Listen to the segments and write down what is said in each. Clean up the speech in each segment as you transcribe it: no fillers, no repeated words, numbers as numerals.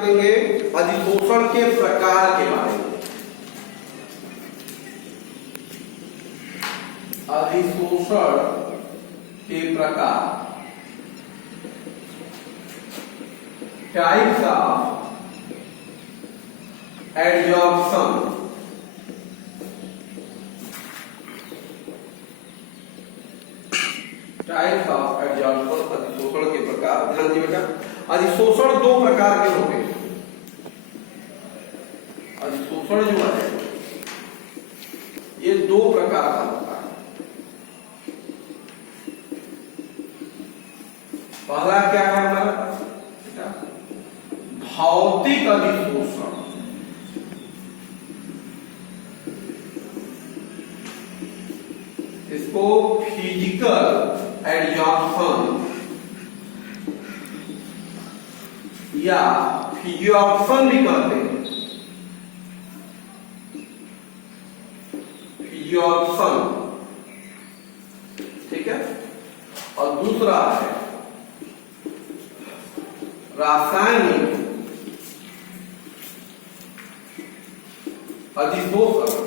करेंगे अधिशोषण के प्रकार के बारे में। अधिशोषण के प्रकार, types of adsorption. Types of adsorption, अधिशोषण के प्रकार। ध्यान दिए बेटा, अधिशोषण दो प्रकार के होते हैं। अधिशोषण जो है ये दो प्रकार का होता है। पहला क्या है हमारा, भौतिक अधिशोषण। इसको फिजिकल एडजॉर्प्शन या फिजियोप्शन भी कहते हैं। फिजियोप्शन, ठीक है। और दूसरा है रासायनिक अधिशोषण।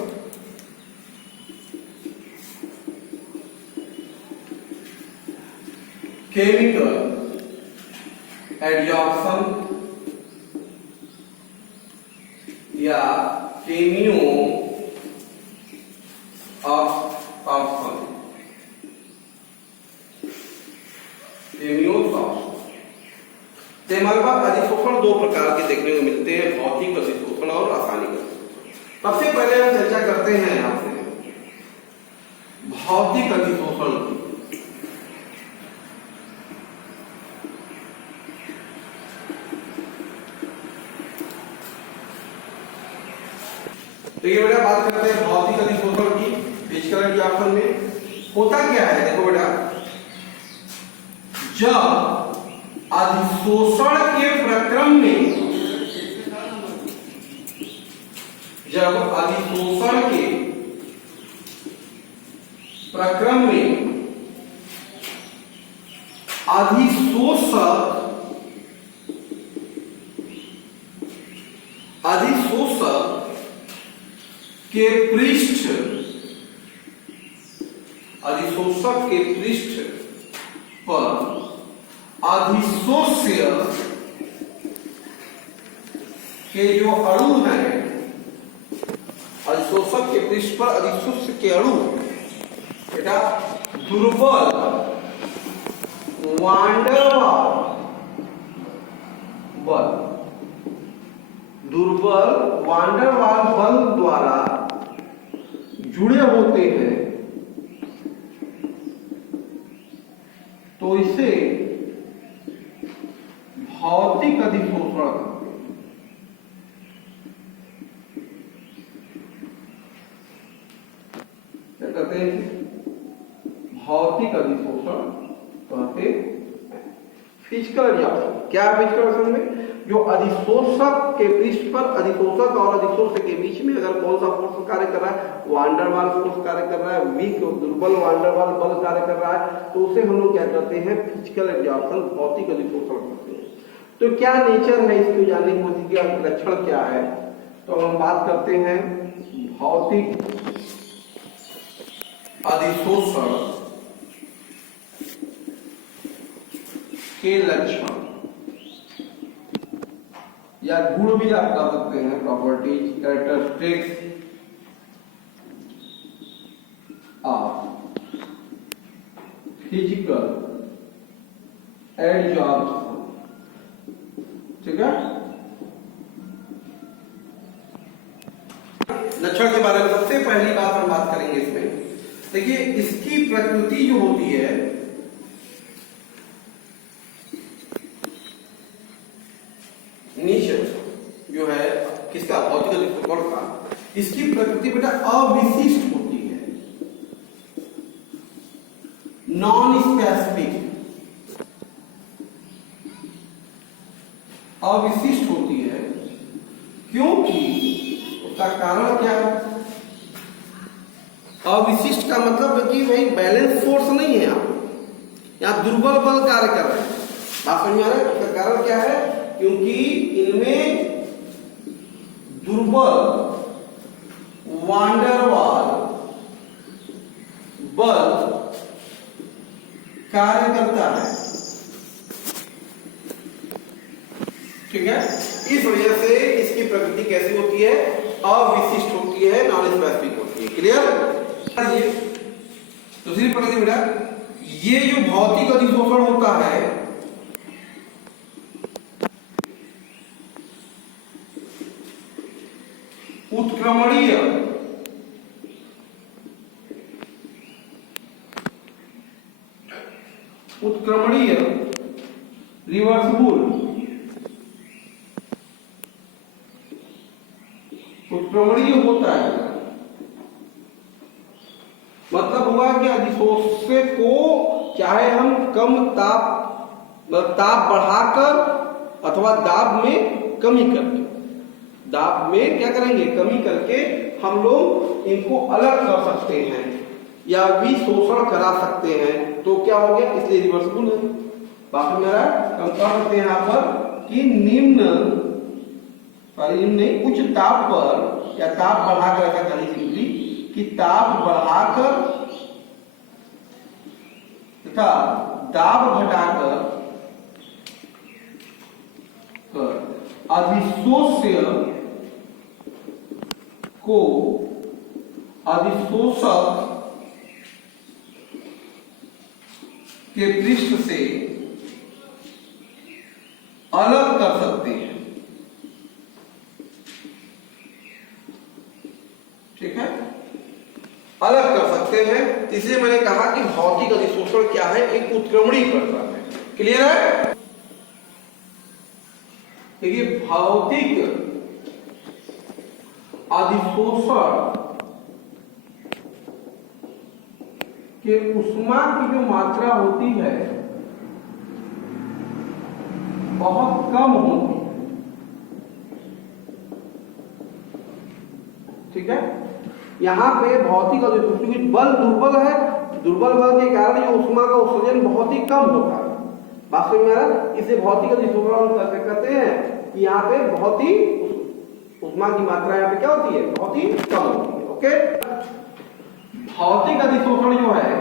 केमिकल एडजॉर्प्शन या केमियो ऑप्शन। हमारे पास अधिशोषण दो प्रकार के देखने को मिलते हैं, भौतिक अधिशोषण और रासायनिक अधिशोषण। सबसे पहले हम चर्चा करते हैं आपसे भौतिक अधिशोषण की। तो ये बेटा बात करते हैं भौतिक अधिशोषण की। फिजिकल एडजॉर्प्शन में होता क्या है, देखो बेटा, जब अधिशोषण के प्रक्रम में, जब अधिशोषण के प्रक्रम में अधिशोषक के पृष्ठ, अधिशोषक के पृष्ठ पर अधिशोष्य के जो अणु हैं, अधिशोषक के पृष्ठ पर अधिशोष्य के अणु बेटा दुर्बल वांडरवाल बल, दुर्बल वांडरवाल बल द्वारा जुड़े होते हैं, तो इसे भौतिक अधिशोषण क्या कहते हैं, भौतिक अधिशोषण कहते हैं। फिजिकल एडजॉर्प्शन क्या है, फिजिकल एडजॉर्प्शन में जो अधिशोषक के पृष्ठ पर अधिशोषक और अधिशोष्य के बीच में अगर कौन सा फोर्स कार्य कर रहा है, वांडरवाल फोर्स कार्य कर रहा है, वीक दुर्बल वांडरवाल बल कार्य कर रहा है, तो उसे हम लोग क्या कहते हैं, फिजिकल एडजॉर्प्शन, भौतिक अधिशोषण कहते हैं। तो क्या नेचर है इसको जानने की कोशिश किया, लक्षण क्या है, तो हम बात करते हैं भौतिक अधिशोषण के लक्षण या गुण भी आप कह सकते हैं, properties, characteristics of physical adsorption. ठीक है, लक्षण के बारे में सबसे पहली बात हम बात करेंगे इसमें। देखिए, इसकी प्रकृति जो होती है, नेचर जो है किसका, भौतिक अधिशोषण का, इसकी प्रकृति बेटा अविशिष्ट होती है, नॉन स्पेसिफिक, अविशिष्ट होती है। क्योंकि उसका कारण क्या है, अविशिष्ट का मतलब है कि भाई बैलेंस फोर्स नहीं है, यहाँ दुर्बल बल कार्य कर रहे हैं। बात समझ में आ रहा है, उसका कारण क्या है, क्योंकि इनमें वांडर वाल बल कार्य करता है। ठीक है, इस वजह से इसकी प्रकृति कैसी होती है, अविशिष्ट होती है, नॉन स्पेसिफिक होती है। क्लियर? दूसरी प्रकृति बेटा, ये जो भौतिक अधिशोषण होता है उत्क्रमणीय रिवर्सिबल उत्क्रमणीय होता है। मतलब हुआ कि अधिशोष्य को चाहे हम कम ताप बढ़ाकर अथवा दाब में कमी करके, दाब में क्या करेंगे, कमी करके हम लोग इनको अलग कर सकते हैं या भी शोषण करा सकते हैं। तो क्या हो गया, इसलिए रिवर्सिबल है। बाकी मेरा हम कह सकते हैं यहां पर कि निम्न नहीं, उच्च ताप पर या ताप बढ़ाकर, ऐसा कहें सिंपली कि ताप बढ़ाकर तथा दाब घटाकर अधिशोष्य को अधिशोषक के पृष्ठ से अलग कर सकते हैं। ठीक है, अलग कर सकते हैं। इसलिए मैंने कहा कि भौतिक अधिशोषण क्या है, एक उत्क्रमणीय प्रक्रिया है। क्लियर है? देखिए, भौतिक अधिशोषण के ऊष्मा की जो मात्रा होती है बहुत कम होती है। ठीक है, यहां पे भौतिक अधिशोषण बल दुर्बल है, दुर्बल बल के कारण ये ऊष्मा का उत्सर्जन बहुत ही कम होता है। वास्तव में मेरा इसे भौतिक अधिशोषण कहते हैं कि यहाँ पे बहुत ही ऊष्मा की मात्रा यहाँ पे क्या होती है, बहुत ही कम होती है। ओके, भौतिक अधिशोषण जो है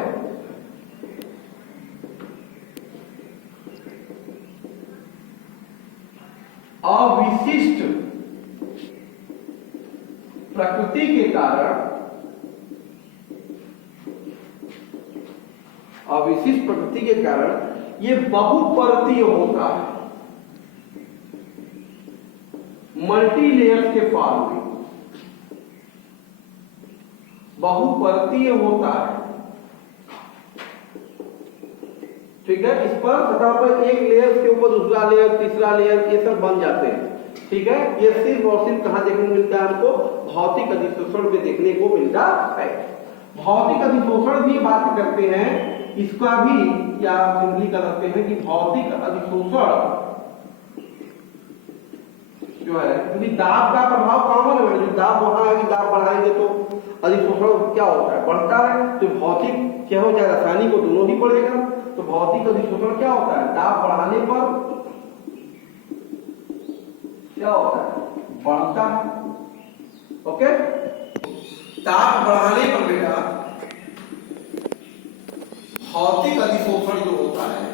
अविशिष्ट प्रकृति के कारण, अविशिष्ट प्रकृति के कारण ये बहुपरतीय होता है, मल्टी लेयर के फॉर्म में बहुपरतीय होता है। ठीक है, इस पर सतह पर एक लेयर के ऊपर दूसरा लेयर, तीसरा लेयर, ये सब बन जाते हैं। ठीक है, ये सिर्फ और सिर्फ कहां देखने को मिलता है, हमको भौतिक अधिशोषण में देखने को मिलता है। भौतिक अधिशोषण भी बात करते हैं, इसका भी या सिंपली कर सकते हैं कि भौतिक अधिशोषण जो है, क्योंकि दाब का प्रभाव कॉमन है, जो दाब वहां है, दाब बढ़ाएंगे तो अधिशोषण क्या होता है, बढ़ता है। तो भौतिक क्या हो जाएगा, रासायनिक को दोनों ही बढ़ेगा। तो भौतिक अधिशोषण क्या होता है, दाब बढ़ाने पर क्या होता है, बढ़ता है। ओके, ताप बढ़ाने पर बेटा भौतिक अधिशोषण जो होता है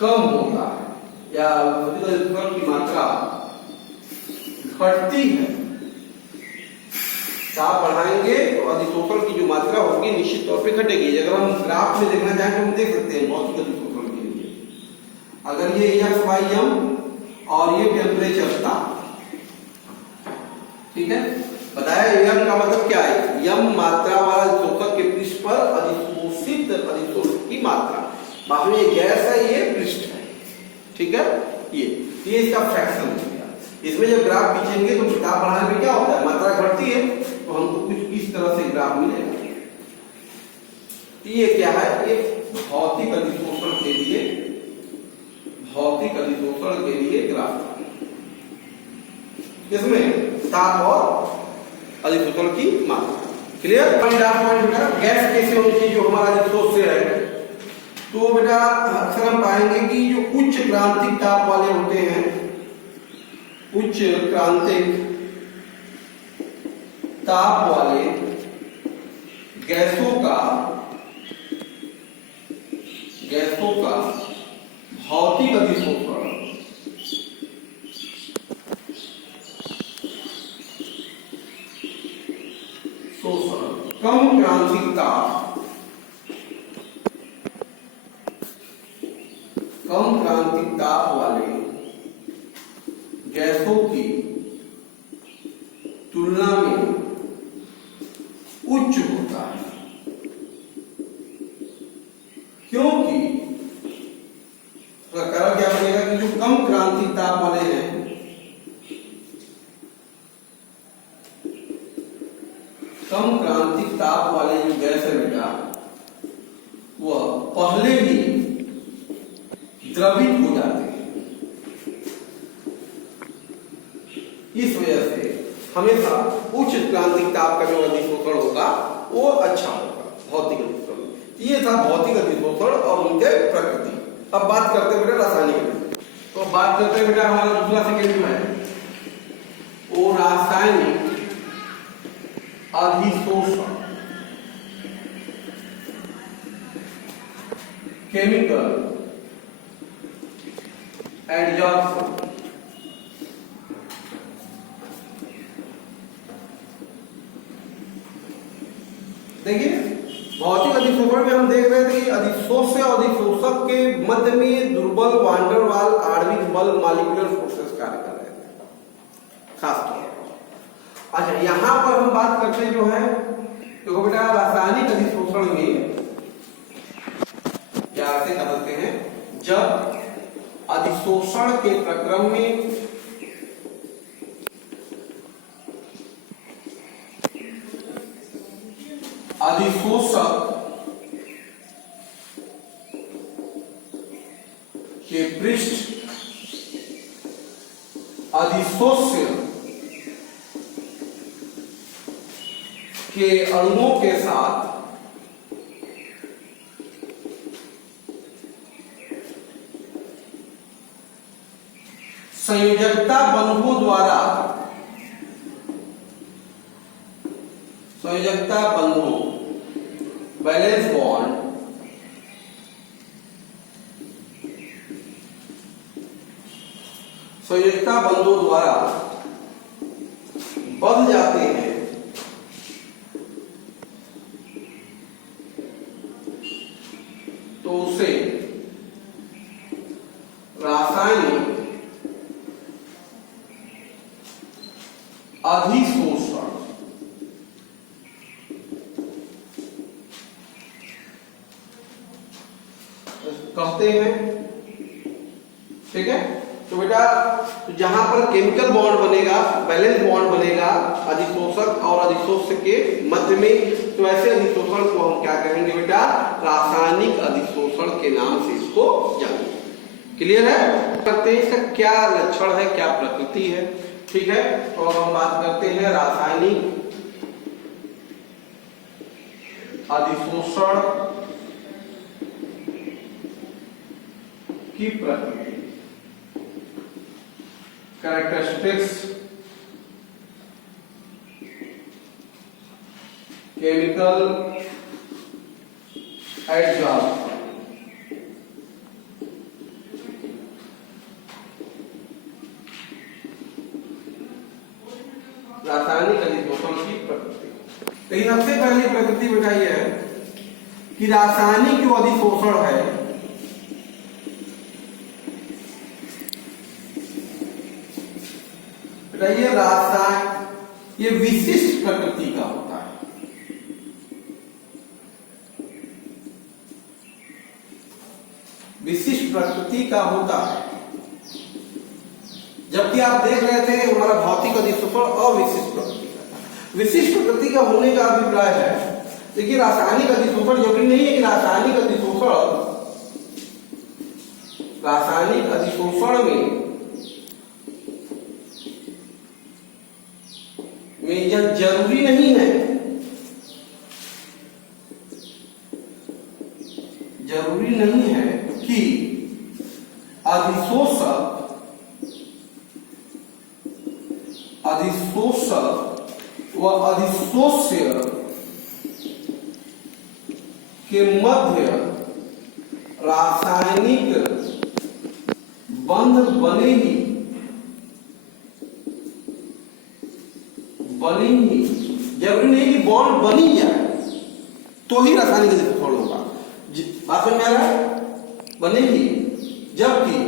कम होता है या भौतिक अधिशोषण की मात्रा घटती है। ताप बढ़ाएंगे तो अधिशोषण की जो मात्रा होगी निश्चित तौर पे घटेगी। अगर हम ग्राफ में देखना चाहें तो हम देख सकते हैं भौतिक अधिशोषण के लिए, अगर ये x y m और ये टेम्परेचर था, ठीक है, बताया m का मतलब क्या है, m मात्रा वाला अधिशोषक के पृष्ठ पर अधिशोषित अधिशोषक की मात्रा, बाद में ये गैस है, ये पृष्ठ है। ठीक है, ये इसका फ्रैक्शन है। इसमें जब ग्राफ खींचेंगे तो ताप बढ़ाने में क्या होता है, मात्रा घटती है, तो हमको कुछ इस तरह से ग्राफ मिलेगा। ये क्या है, ये भौतिक अधिशोषण के लिए, भौतिक अधिशोषण के लिए ग्राफ, इसमें ताप और अधिशोषण की मात्रा। क्लियर? गैस कैसे होनी चाहिए जो हमारा अधिशोष्य है, तो बेटा अक्सर हम पाएंगे कि जो उच्च क्रांतिक ताप वाले होते हैं, उच्च क्रांतिक ताप वाले गैसों का भौतिक अधिशोषण कम क्रांतिक ताप वाले गैसों की तुलना में उच्च होता है, क्योंकि कारण क्या बनेगा कि जो कम क्रांतिक ताप वाले हैं, कम क्रांतिक ताप वाले जो गैस है बेटा, वह पहले ही द्रवित हो जाते हैं। इस वजह से हमेशा उच्च क्रांतिक ताप का जो अधिशोषण होगा वो अच्छा होगा भौतिक अधिशोषण। ये था भौतिक अधिशोषण और उनके प्रकृति। अब बात करते हैं बेटा रासायनिक अधिशोषण। तो बात करते हैं बेटा हमारा दूसरा सेकेंड जो है वो रासायनिक अधिशोषण, केमिकल एडजॉर्प्शन। देखिए भौतिक अधिशोषण में हम देख रहे थे कि अधिशोष्य और अधिशोषक के मध्य में दुर्बल वांडर वाल आणविक बल मॉलिक्यूलर फोर्सेस कार्य कर रहे थे खासतौर पर। अच्छा यहां पर हम बात करते जो है तो बेटा रासायनिक अधिशोषण में क्या से करते हैं, जब अधिशोषण के प्रक्रम में अधिशोषक के पृष्ठ अधिशोष्य के अणुओं के साथ संयोजकता बंधों द्वारा, संयोजकता बंधों बैलेंस बॉन्ड संयोजकता बंधों द्वारा बंध जाते हैं, तो उसे रासायनिक अधिशोषण कहते हैं। ठीक है, तो बेटा जहां पर केमिकल बॉन्ड बनेगा, बैलेंस बॉन्ड बनेगा अधिशोषक और अधिशोष्य के मध्य में, तो ऐसे अधिशोषण को हम क्या कहेंगे बेटा, रासायनिक अधिशोषण के नाम से इसको जानेंगे। क्लियर है? करते हैं इसका क्या लक्षण है, क्या प्रकृति है। ठीक है, तो हम बात करते हैं रासायनिक अधिशोषण की प्रकृति, कैरेक्टरिस्टिक्स, केमिकल एडजॉर्प्शन। रासायनिक अधिशोषण की प्रकृति। लेकिन सबसे पहली प्रकृति बेटा यह है कि रासायनिक जो अधिशोषण है बेटा ये विशिष्ट प्रकृति का होता है। विशिष्ट प्रकृति का होता है, जबकि आप देख रहे थे हमारा भौतिक अधिशोषण अविशिष्ट प्रकृति का था। विशिष्ट प्रकृति का होने का अभिप्राय है, देखिए रासायनिक अधिशोषण जरूरी नहीं है कि रासायनिक अधिशोषण में यह जरूरी नहीं है, जरूरी नहीं है कि अधिशोषक व अधिशोष्य के मध्य रासायनिक बंध बने ही जरूरी नहीं कि बॉन्ड बनी जाए तो ही रासायनिक अधिशोषण होगा। बात समझ में आ रहा है? बनेगी, जबकि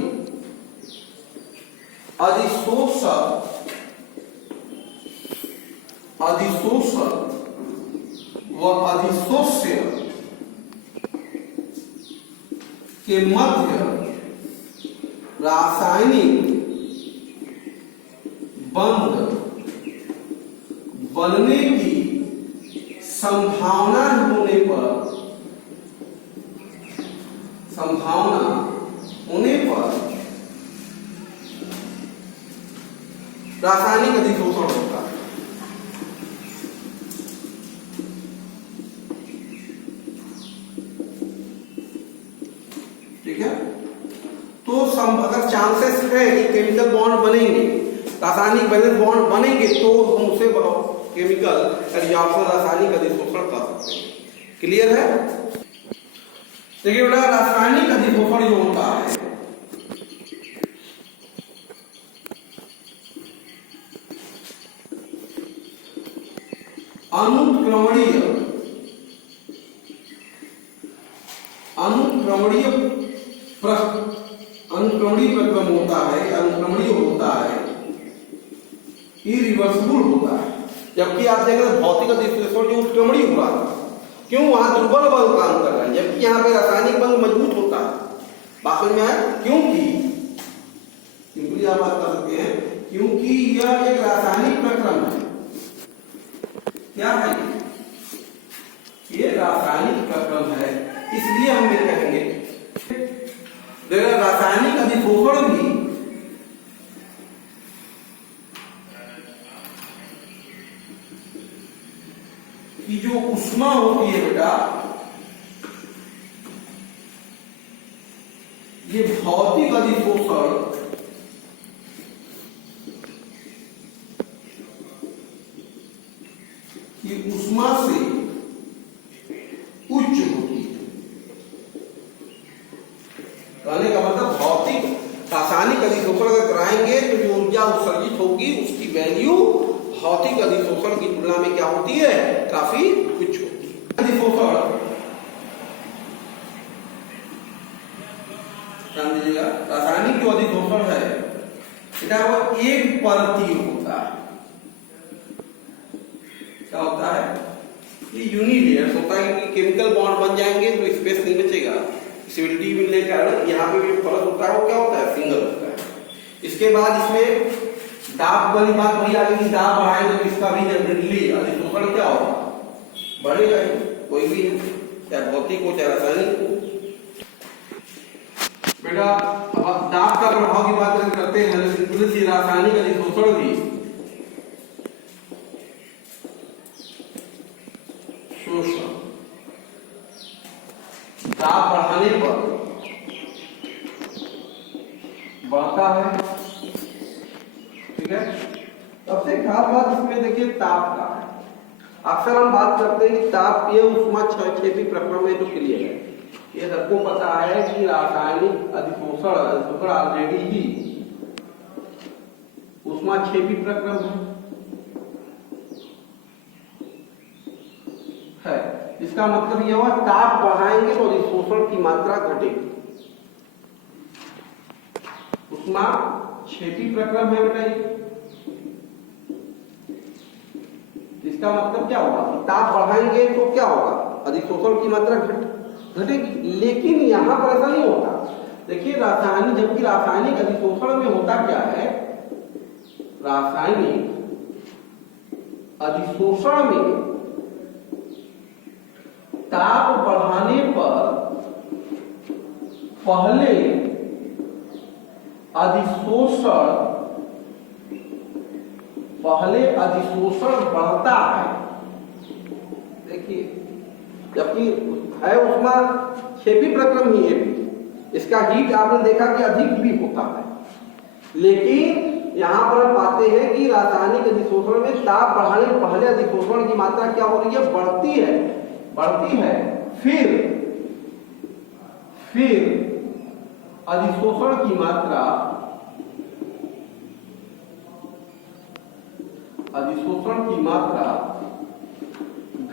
अधिशोषक व अधिशोष्य के मध्य रासायनिक बंध बनने की संभावना होने पर रासायनिक अधिशोषण होता है। ठीक है, तो अगर चांसेस है कि केमिकल बॉन्ड बनेंगे, रासायनिक बॉन्ड बनेंगे, तो हम उसे केमिकल रिएक्शन रासायनिक अधिशोषण कर सकते हैं। क्लियर है? देखिए बेटा, रासायनिक अधिशोषण जो होता है अनुक्रमणीय प्रक्रम होता है, अनुक्रमणीय होता है, इरिवर्सिबल होता है। जबकि आप देख रहे हैं भौतिक अधिशोषण जो उत्क्रमणीय हुआ था, क्यों? वहां दुर्बल बल काम कर रहा है, जबकि यहाँ पे रासायनिक बंध मजबूत होता है। बात में आया? क्योंकि आप बात कर सकते हैं, क्योंकि यह एक रासायनिक प्रक्रम है। क्या है ये? रासायनिक प्रक्रम है, इसलिए हम ये कहेंगे रासायनिक अधिशोषण भी की जो ऊष्मा होती है बेटा, ये भौतिक अधिशोषण की ऊष्मा से उच्च होती है। कहने का मतलब भौतिक रासायनिक अधिशोषण अगर कराएंगे तो जो ऊर्जा उत्सर्जित होगी उसकी वैल्यू भौतिक अधिशोषण की तुलना में क्या होती है? काफी उच्च होती है। अधिशोषण ध्यान दीजिएगा, रासायनिक जो अधिशोषण है बेटा वो एक परतीय होता है। क्या होता है? ये यूनिलेयर होता है कि केमिकल बॉन्ड बन जाएंगे तो स्पेस नहीं बचेगा, स्टेबिलिटी मिलने के कारण यहाँ पे जो फलक होता है वो क्या होता है? सिंगल होता है। इसके बाद इसमें दाब वाली बात वही आ गई, दाब बढ़ाएंगे तो इसका भी जनरली अधिशोषण क्या होगा? बढ़ेगा। कोई भी चाहे भौतिक हो चाहे रासायनिक हो। बेटा अब दाब का प्रभाव की बात करते हैं, लेकिन रासायनिक अधिशोषण भी शोषण दाब बढ़ाने पर बढ़ता है। ठीक है, सबसे खास बात इसमें देखिए ताप का है। अक्सर हम बात करते हैं कि ताप ये ऊष्मा क्षेपी प्रक्रम में तो क्लियर है, ये सबको पता है कि रासायनिक अधिशोषण ऑलरेडी ही ऊष्मा क्षेपी प्रक्रम है। इसका मतलब यह हुआ ताप बढ़ाएंगे तो अधिशोषण की मात्रा घटेगी। ऊष्मा क्षेपी प्रक्रम है बेटा, इसका मतलब क्या होगा? ताप बढ़ाएंगे तो क्या होगा? अधिशोषण की मात्रा घटेगी। लेकिन यहां पर ऐसा नहीं होता। देखिए रासायनिक, जबकि रासायनिक अधिशोषण में होता क्या है? रासायनिक अधिशोषण में ताप बढ़ाने पर पहले अधिशोषण बढ़ता है। देखिए, जबकि है ऊष्मा क्षेपी प्रक्रम ही है, इसका हीट आपने देखा कि अधिक भी होता है, लेकिन यहां पर हम पाते हैं कि रासायनिक अधिशोषण में ताप बढ़ाने से पहले अधिशोषण की मात्रा क्या हो रही है, बढ़ती है। फिर अधिशोषण की मात्रा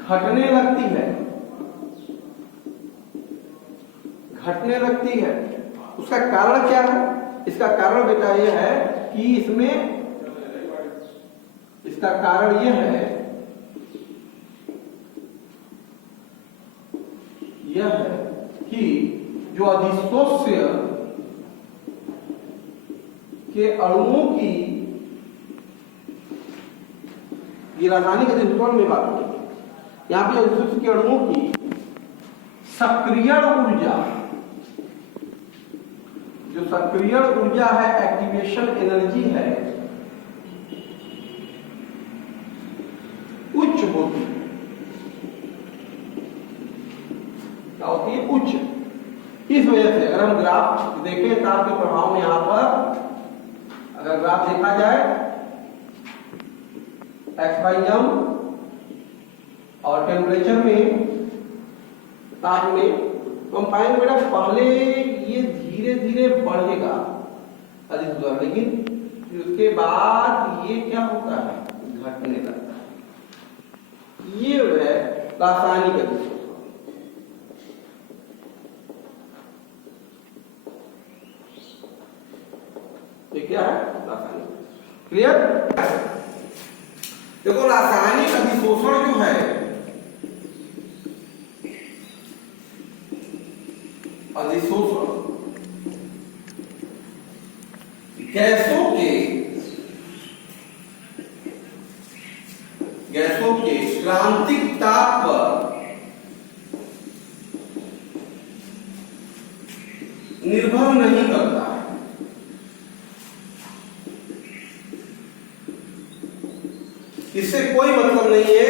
घटने लगती है। उसका कारण क्या है? इसका कारण बेटा यह है कि इसका कारण यह है कि जो अधिशोष्य के अणुओं की, ये रासायनिक अधिशोषण में बात हो, यहां पे अधिशोष्य के अणुओं की सक्रियण ऊर्जा, जो सक्रियण ऊर्जा है, एक्टिवेशन एनर्जी है, उच्च होती है। क्या होती है? उच्च। इस वजह से अगर हम ग्राफ देखें ताप के प्रभाव में, यहां पर अगर ग्राफ देखा जाए x/m और टेम्परेचर में, ताप में, तो हम पाएंगे बेटा पहले ये धीरे धीरे बढ़ेगा अधिशोषण, लेकिन फिर उसके बाद ये क्या होता है, घटने लगता है। ये है रासायनिक अधिशोषण। ये क्या है? रासायनिक। क्लियर? देखो रासायनिक अधिशोषण जो है, अधिशोषण गैसों के क्रांतिक ताप पर निर्भर नहीं करता है। इससे कोई मतलब नहीं है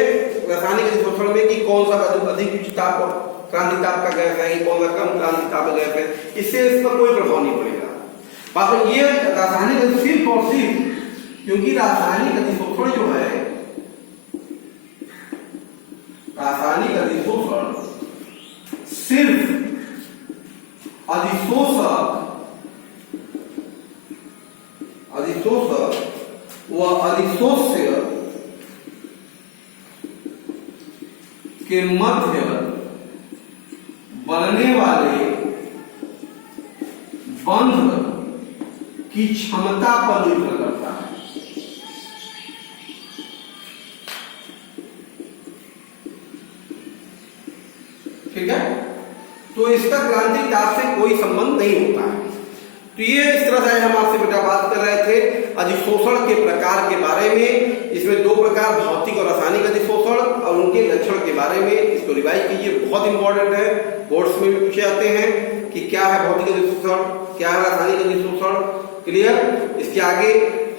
रासायनिक अधिशोषण में कि कौन सा अधिक उच्च ताप और क्रांतिक ताप का गैस है, कौन सा कम क्रांतिक ताप का गैस है, इससे इस पर कोई प्रभाव नहीं पड़ेगा। बात ये रासायनिक सिर्फ और सिर्फ क्योंकि रासायनिक अधिशोषण जो है, रासायनिक अधिशोषण सिर्फ अधिशोषक व अधिशोष्य के मध्य बनने वाले बंध की क्षमता पर निर्भर करता है। ठीक है, तो इसका क्रांतिक ताप से कोई संबंध नहीं होता है। तो ये इस तरह से हम आपसे बेटा बात कर रहे थे अधिशोषण के प्रकार के बारे में। इसमें दो प्रकार, भौतिक और रासायनिक अधिशोषण, और उनके लक्षण के बारे में। इसको रिवाइज कीजिए, बहुत इंपॉर्टेंट है, बोर्ड्स में भी पूछे जाते हैं कि क्या है भौतिक अधिशोषण, क्या है रासायनिक अधिशोषण। क्लियर? इसके आगे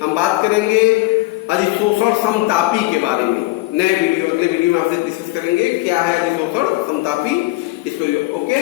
हम बात करेंगे अधिशोषण समतापी के बारे में। नए वीडियो, अगले वीडियो में आपसे डिस्कस करेंगे क्या है अधिशोषण समतापी। इसको ओके।